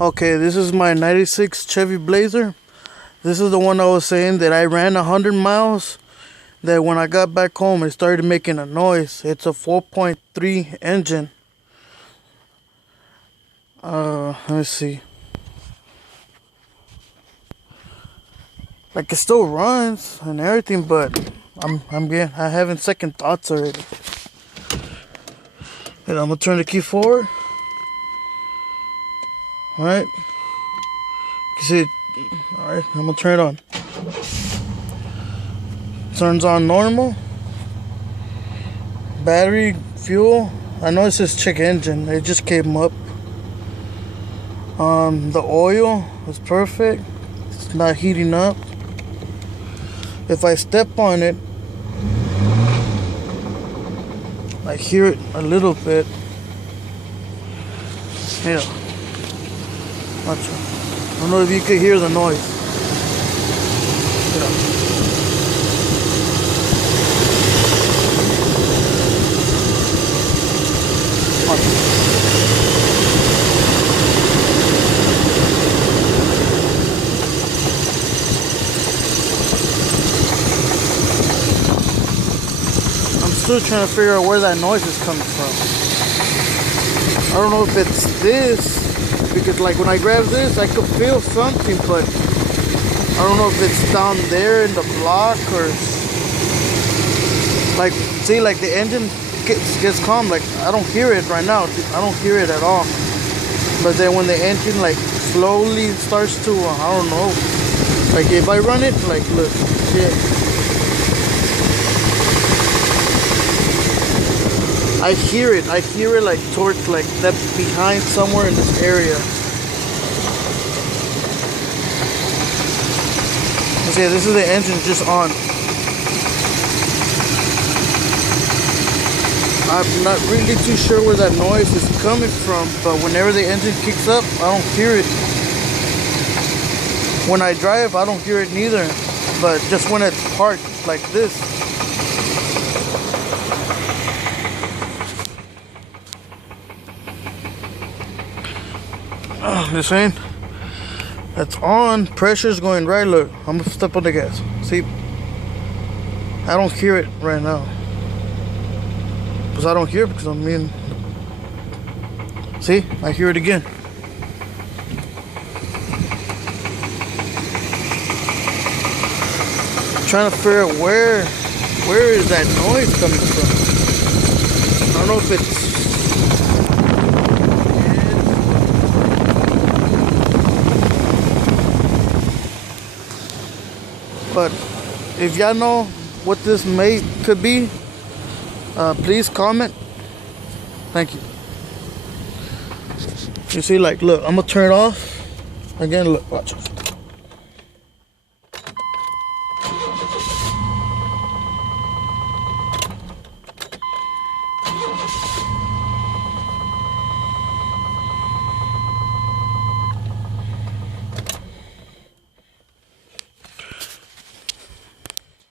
Okay, this is my 96 Chevy Blazer. This is the one I was saying that I ran 100 miles. That when I got back home, it started making a noise. It's a 4.3 engine. Let me see. Like it still runs and everything, but I'm having second thoughts already. And I'm gonna turn the key forward. All right. You see it? All right. I'm gonna turn it on. Turns on normal. Battery, fuel. I know it says check engine. It just came up. The oil is perfect. It's not heating up. If I step on it, I hear it a little bit. Yeah. Watch it. I don't know if you could hear the noise. Yeah. Watch it. I'm still trying to figure out where that noise is coming from. I don't know if it's this. Because like when I grab this, I could feel something, but I don't know if it's down there in the block or like, see, like the engine gets calm. Like I don't hear it right now. I don't hear it at all. But then when the engine like slowly starts to, I don't know. Like if I run it, like look, see it. I hear it like towards like that behind somewhere in this area. See, this is the engine just on. I'm not really too sure where that noise is coming from, but whenever the engine kicks up, I don't hear it. When I drive, I don't hear it neither, but just when it's parked like this. Just saying, that's on. Pressure's going right. Look, I'm gonna step on the gas. See, I don't hear it right now because I don't hear it because I'm in. See, I hear it again. I'm trying to figure out where is that noise coming from. I don't know if it's. But if y'all know what this could be, please comment. Thank you. You see, like, look, I'm gonna turn it off again. Look, watch.